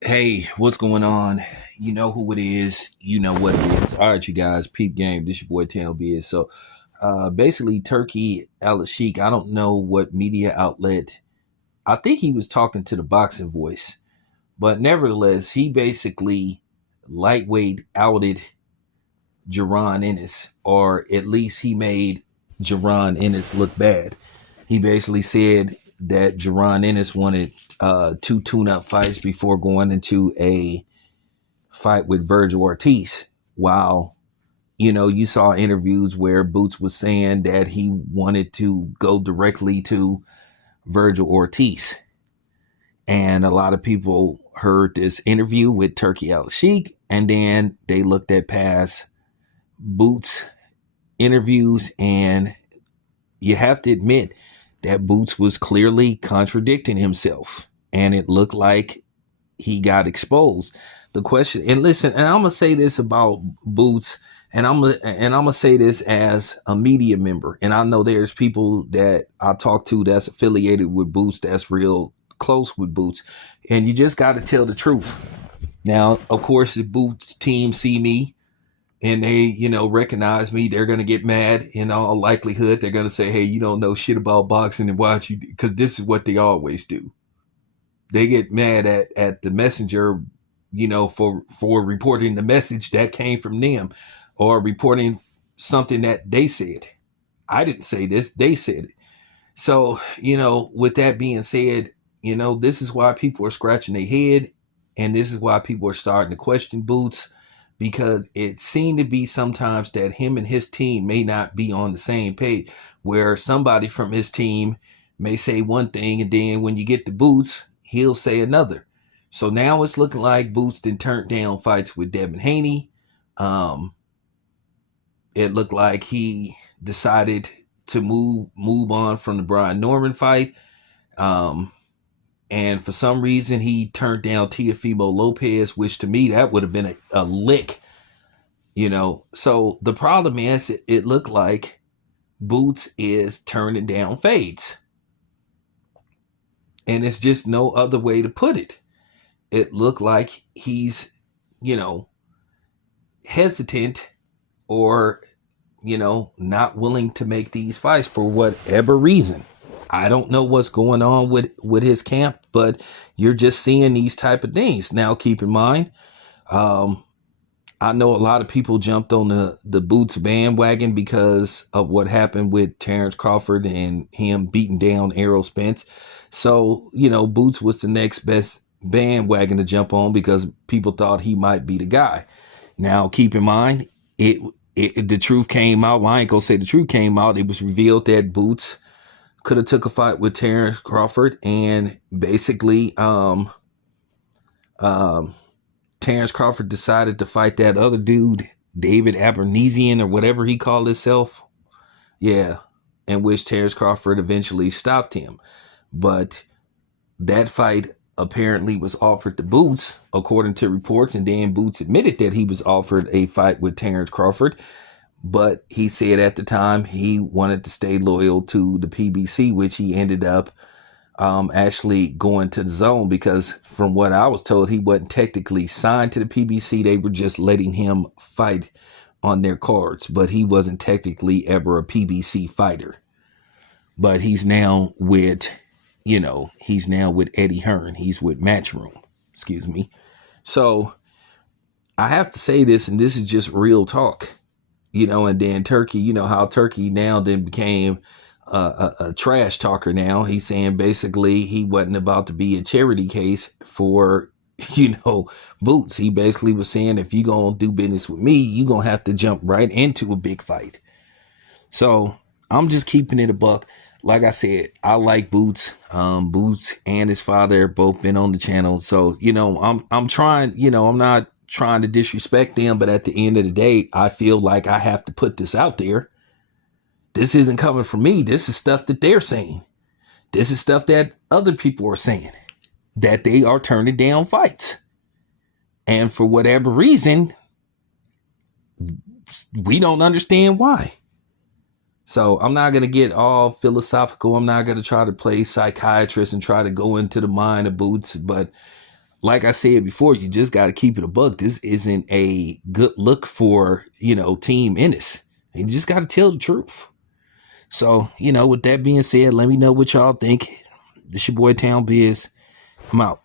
Hey, what's going on? You know who it is. You know what it is. All right, you guys, peep game. This your boy Tam Biz. Basically, Turkey Al Sheik. I don't know what media outlet. I think he was talking to the boxing voice, but nevertheless, he basically lightweight outed Jaron Ennis, or at least he made Jaron Ennis look bad. He basically said that Jaron Ennis wanted two tune-up fights before going into a fight with Virgil Ortiz. While you saw interviews where Boots was saying that he wanted to go directly to Virgil Ortiz, and a lot of people heard this interview with Turkey Al Sheik, and then they looked at past Boots interviews, and you have to admit that Boots was clearly contradicting himself, and it looked like he got exposed. The question, and listen, and I'm gonna say this about Boots, and I'm gonna say this as a media member, and I know there's people that I talk to that's affiliated with Boots, that's real close with Boots, and you just got to tell the truth. Now, of course, the Boots team see me and they, recognize me, they're gonna get mad. In all likelihood, they're gonna say, "Hey, you don't know shit about boxing, and watch you," because this is what they always do. They get mad at the messenger, for reporting the message that came from them, or reporting something that they said. I didn't say this, they said it. So, with that being said, this is why people are scratching their head, and this is why people are starting to question Boots, because it seemed to be sometimes that him and his team may not be on the same page, where somebody from his team may say one thing, and then when you get to Boots, he'll say another. So now it's looking like Boots did turned down fights with Devin Haney. Um, it looked like he decided to move on from the Brian Norman fight. Um, and for some reason, he turned down Teofimo Lopez, which to me, that would have been a lick. So the problem is, it looked like Boots is turning down fades. And it's just no other way to put it. It looked like he's, you know, hesitant, or not willing to make these fights for whatever reason. I don't know what's going on with his camp, but you're just seeing these type of things. Now, keep in mind, um, I know a lot of people jumped on the Boots bandwagon because of what happened with Terrence Crawford and him beating down Errol Spence. So, Boots was the next best bandwagon to jump on because people thought he might be the guy. Now, keep in mind, it, the truth came out. Well, I ain't gonna say the truth came out. It was revealed that Boots could have took a fight with Terrence Crawford, and basically, um, Terrence Crawford decided to fight that other dude, David Abernethian or whatever he called himself. Yeah, in which Terrence Crawford eventually stopped him. But that fight apparently was offered to Boots, according to reports, and then Boots admitted that he was offered a fight with Terrence Crawford, but he said at the time he wanted to stay loyal to the PBC, which he ended up actually going to the zone, because from what I was told, he wasn't technically signed to the PBC. They were just letting him fight on their cards, but he wasn't technically ever a PBC fighter. But he's now with Eddie Hearn. He's with Matchroom. Excuse me. So I have to say this, and this is just real talk. And then Turkey, how Turkey now then became a trash talker. Now he's saying basically he wasn't about to be a charity case for, Boots. He basically was saying, if you gonna do business with me, you gonna have to jump right into a big fight. So I'm just keeping it a buck. Like I said, I like Boots. Boots and his father both been on the channel. So, I'm trying, I'm not trying to disrespect them, but at the end of the day, I feel like I have to put this out there. This isn't coming from me. This is stuff that they're saying. This is stuff that other people are saying, that they are turning down fights. And for whatever reason, we don't understand why. So I'm not going to get all philosophical. I'm not going to try to play psychiatrist and try to go into the mind of Boots. But like I said before, you just got to keep it a buck. This isn't a good look for, Team Ennis. You just got to tell the truth. So, with that being said, let me know what y'all think. This your boy Town Biz. I'm out.